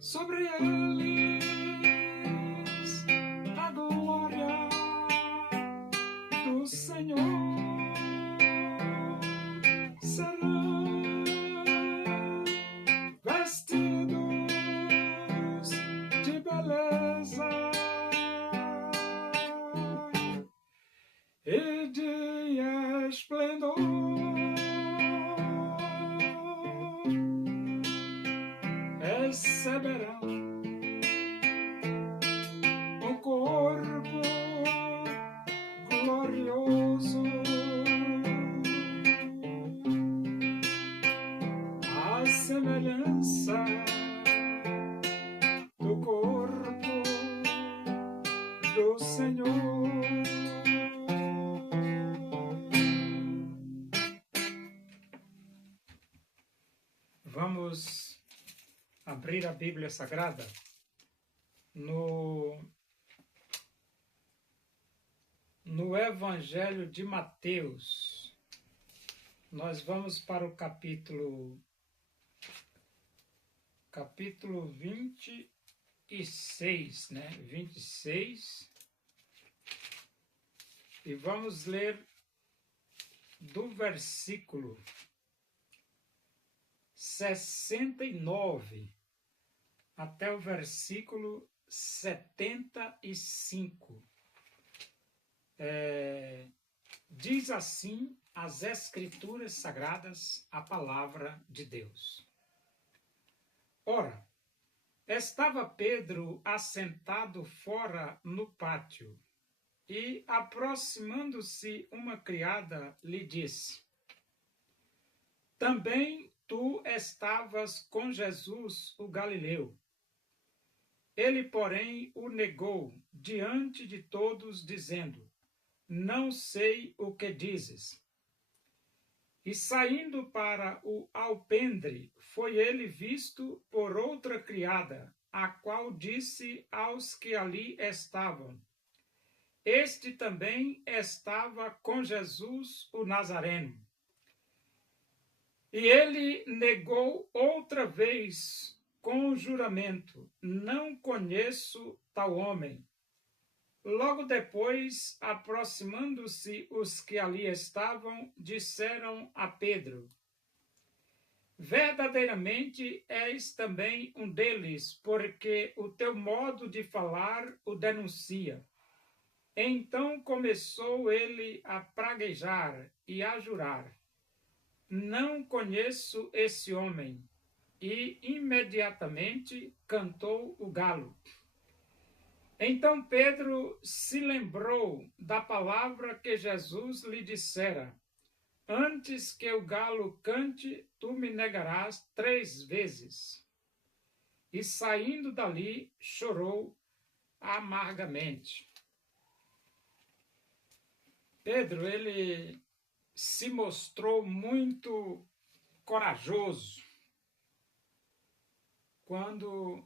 sobre eles a glória do Senhor. Serão vestidos de beleza e de esplendor. Receberão um corpo glorioso, a semelhança do corpo do Senhor. Vamos abrir a Bíblia Sagrada no Evangelho de Mateus. Nós vamos para o capítulo 26, né? 26. E vamos ler do versículo 69 até o versículo 75. Diz assim as Escrituras Sagradas, a palavra de Deus. Ora, estava Pedro assentado fora no pátio, e, aproximando-se uma criada, lhe disse: também tu estavas com Jesus o Galileu. Ele, porém, o negou diante de todos, dizendo: não sei o que dizes. E saindo para o alpendre, foi ele visto por outra criada, a qual disse aos que ali estavam: este também estava com Jesus o Nazareno. E ele negou outra vez com juramento: não conheço tal homem. Logo depois, aproximando-se os que ali estavam, disseram a Pedro: verdadeiramente és também um deles, porque o teu modo de falar o denuncia. Então começou ele a praguejar e a jurar: não conheço esse homem. E imediatamente cantou o galo. Então Pedro se lembrou da palavra que Jesus lhe dissera: antes que o galo cante, tu me negarás 3 vezes. E saindo dali, chorou amargamente. Pedro, ele se mostrou muito corajoso quando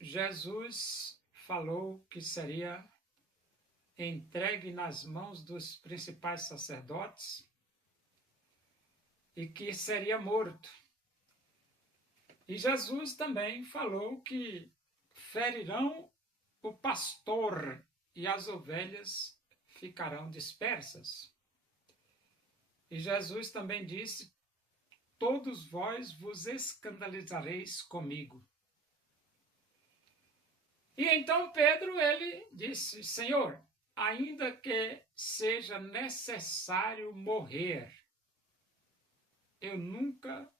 Jesus falou que seria entregue nas mãos dos principais sacerdotes e que seria morto. E Jesus também falou que ferirão o pastor e as ovelhas ficarão dispersas. E Jesus também disse: todos vós vos escandalizareis comigo. E então Pedro, ele disse: Senhor, ainda que seja necessário morrer, eu nunca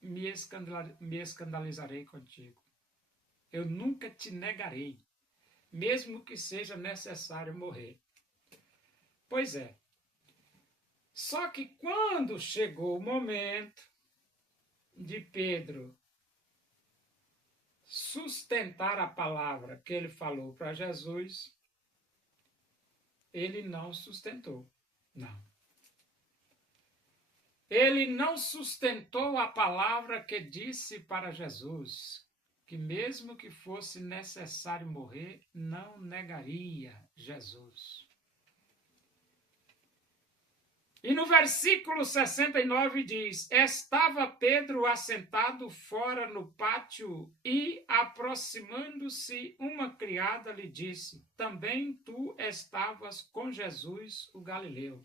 me escandalizarei contigo. Eu nunca te negarei, mesmo que seja necessário morrer. Pois é. Só que quando chegou o momento de Pedro sustentar a palavra que ele falou para Jesus, ele não sustentou. Não. Ele não sustentou a palavra que disse para Jesus, que mesmo que fosse necessário morrer, não negaria Jesus. E no versículo 69 diz: Estava Pedro assentado fora no pátio e, aproximando-se, uma criada lhe disse: Também tu estavas com Jesus, o Galileu.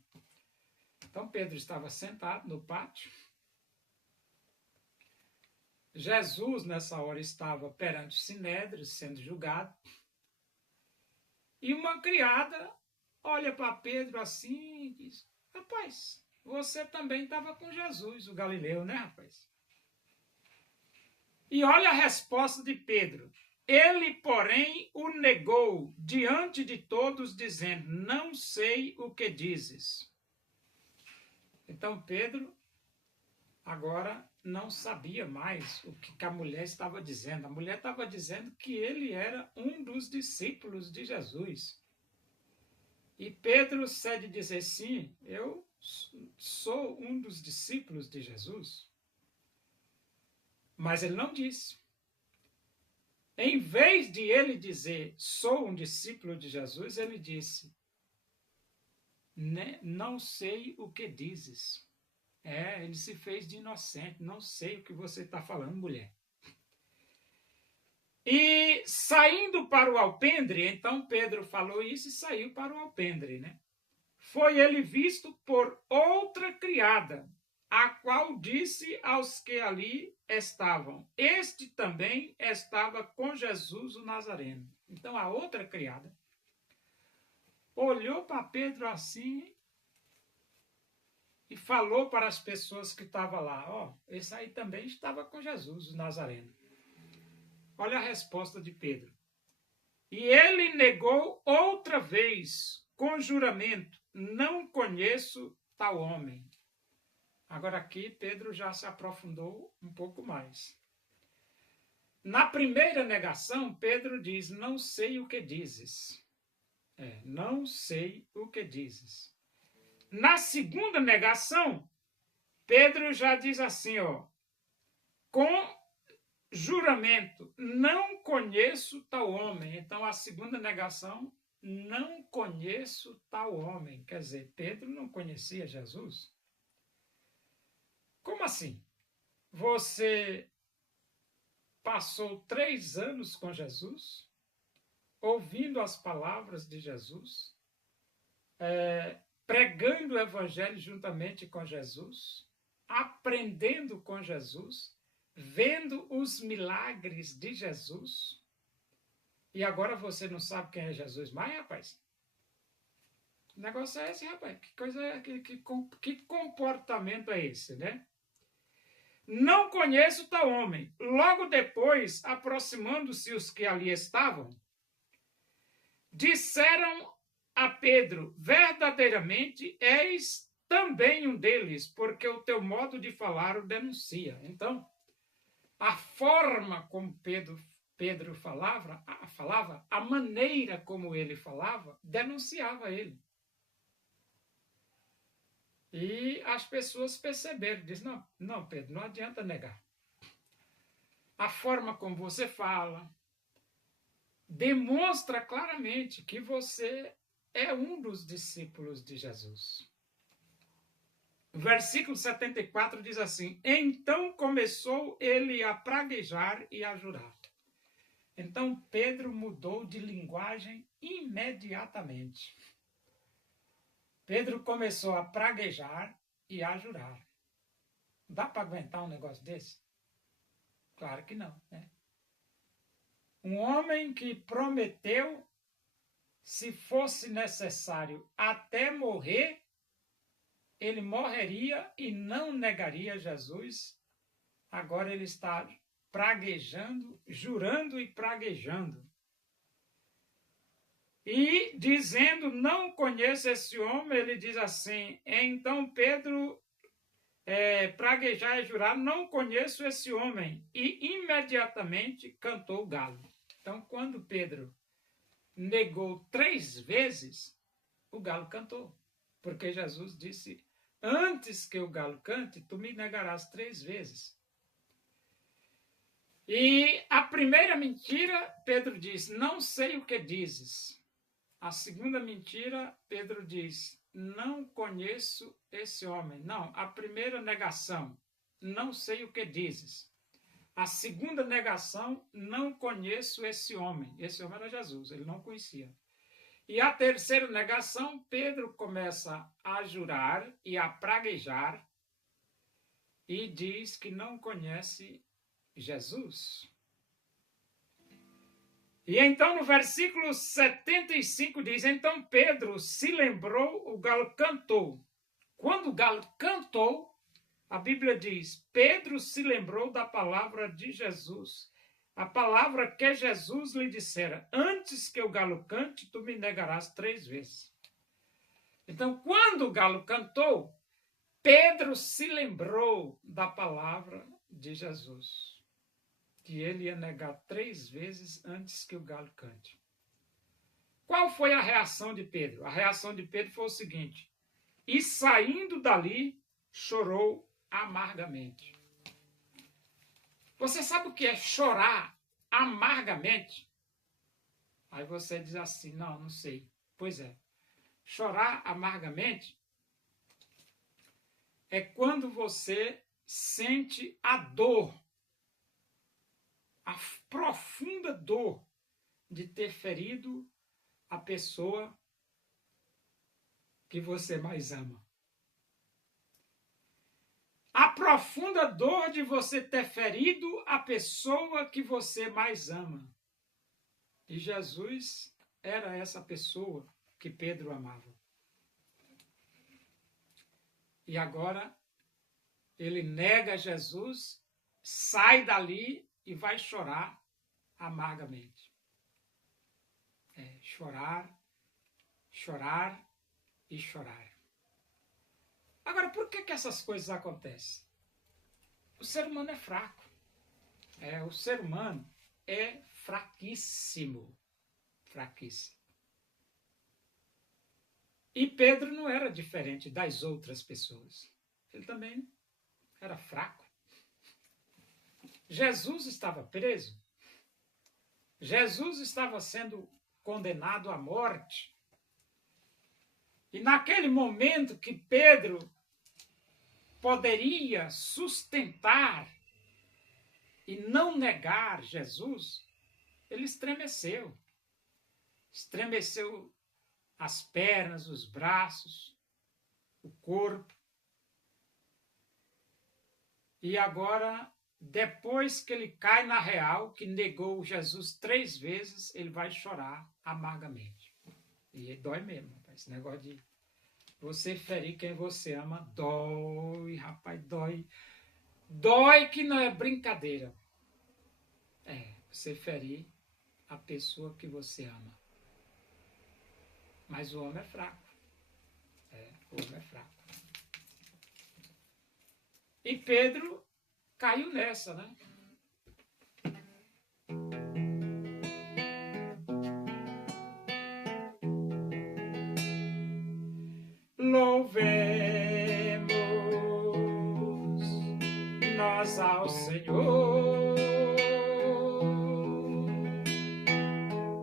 Então Pedro estava sentado no pátio. Jesus, nessa hora, estava perante o Sinédrio, sendo julgado. E uma criada olha para Pedro assim e diz: Rapaz, você também estava com Jesus, o Galileu, né, rapaz? E olha a resposta de Pedro. Ele, porém, o negou diante de todos, dizendo: Não sei o que dizes. Então Pedro agora não sabia mais o que a mulher estava dizendo. A mulher estava dizendo que ele era um dos discípulos de Jesus. E Pedro cede dizer: Sim, eu sou um dos discípulos de Jesus. Mas ele não disse. Em vez de ele dizer: Sou um discípulo de Jesus, ele disse: Não sei o que dizes. Ele se fez de inocente. Não sei o que você está falando, mulher. E saindo para o alpendre, então Pedro falou isso e saiu para o alpendre, né? Foi ele visto por outra criada, a qual disse aos que ali estavam: Este também estava com Jesus o Nazareno. Então a outra criada olhou para Pedro assim e falou para as pessoas que estavam lá: esse aí também estava com Jesus o Nazareno. Olha a resposta de Pedro. E ele negou outra vez, com juramento: Não conheço tal homem. Agora aqui Pedro já se aprofundou um pouco mais. Na primeira negação, Pedro diz: Não sei o que dizes. Não sei o que dizes. Na segunda negação, Pedro já diz assim, com juramento: Não conheço tal homem. Então a segunda negação: Não conheço tal homem. Quer dizer, Pedro não conhecia Jesus. Como assim? Você passou 3 anos com Jesus, ouvindo as palavras de Jesus, pregando o evangelho juntamente com Jesus, aprendendo com Jesus, vendo os milagres de Jesus, e agora você não sabe quem é Jesus mais, rapaz? O negócio é esse, rapaz. Que coisa é, que comportamento é esse, né? Não conheço tal homem. Logo depois, aproximando-se os que ali estavam, disseram a Pedro: Verdadeiramente és também um deles, porque o teu modo de falar o denuncia. Então, a forma como Pedro falava, a maneira como ele falava, denunciava ele. E as pessoas perceberam, dizem: não, Pedro, não adianta negar. A forma como você fala demonstra claramente que você é um dos discípulos de Jesus. O versículo 74 diz assim: Então começou ele a praguejar e a jurar. Então Pedro mudou de linguagem imediatamente. Pedro começou a praguejar e a jurar. Dá para aguentar um negócio desse? Claro que não, né? Um homem que prometeu, se fosse necessário, até morrer, ele morreria e não negaria Jesus. Agora ele está praguejando, jurando e praguejando. E dizendo: Não conheço esse homem, ele diz assim. Então Pedro, praguejar e jurar: Não conheço esse homem. E imediatamente cantou o galo. Então, quando Pedro negou 3 vezes, o galo cantou. Porque Jesus disse: Antes que o galo cante, tu me negarás 3 vezes. E a primeira mentira, Pedro diz: Não sei o que dizes. A segunda mentira, Pedro diz: não conheço esse homem. Não, a primeira negação, não sei o que dizes. A segunda negação, não conheço esse homem. Esse homem era Jesus, ele não conhecia. E a terceira negação, Pedro começa a jurar e a praguejar e diz que não conhece Jesus. E então no versículo 75 diz, então Pedro se lembrou, o galo cantou. Quando o galo cantou, a Bíblia diz, Pedro se lembrou da palavra de Jesus. A palavra que Jesus lhe dissera, antes que o galo cante, tu me negarás 3 vezes. Então, quando o galo cantou, Pedro se lembrou da palavra de Jesus, que ele ia negar 3 vezes antes que o galo cante. Qual foi a reação de Pedro? A reação de Pedro foi o seguinte, e saindo dali, chorou amargamente. Você sabe o que é chorar amargamente? Aí você diz assim, não sei. Pois é, chorar amargamente é quando você sente a dor, a profunda dor de ter ferido a pessoa que você mais ama. A profunda dor de você ter ferido a pessoa que você mais ama. E Jesus era essa pessoa que Pedro amava. E agora ele nega Jesus, sai dali e vai chorar amargamente. Chorar, chorar e chorar. Agora, por que essas coisas acontecem? O ser humano é fraco. O ser humano é fraquíssimo. Fraquíssimo. E Pedro não era diferente das outras pessoas. Ele também era fraco. Jesus estava preso. Jesus estava sendo condenado à morte. E naquele momento que Pedro poderia sustentar e não negar Jesus, ele estremeceu. Estremeceu as pernas, os braços, o corpo. E agora, depois que ele cai na real, que negou Jesus 3 vezes, ele vai chorar amargamente. E dói mesmo, rapaz. Esse negócio de você ferir quem você ama, dói, rapaz, dói. Dói que não é brincadeira. Você ferir a pessoa que você ama. Mas o homem é fraco. O homem é fraco. E Pedro caiu nessa, né? Louvemos nós ao Senhor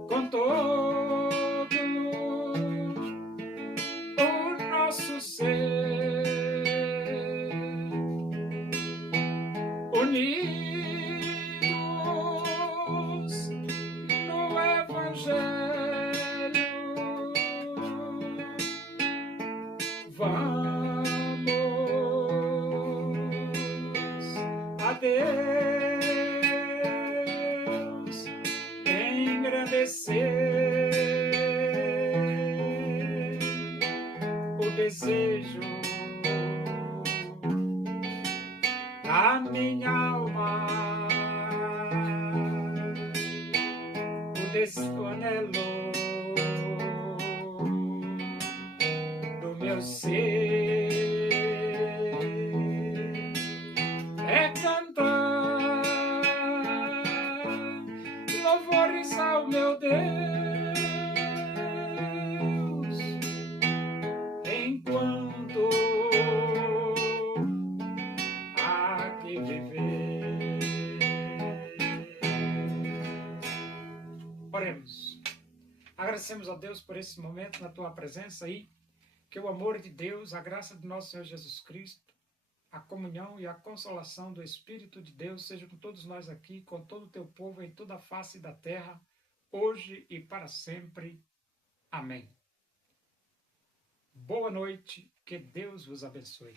com todo o nosso ser, unidos no Evangelho. Vamos a Deus engrandecer o desejo da minha alma, o anelo do meu ser é cantar louvores ao meu Deus enquanto há que viver. Oremos. Agradecemos a Deus por esse momento na tua presença aí. Que o amor de Deus, a graça de nosso Senhor Jesus Cristo, a comunhão e a consolação do Espírito de Deus seja com todos nós aqui, com todo o teu povo em toda a face da terra, hoje e para sempre. Amém. Boa noite, que Deus vos abençoe.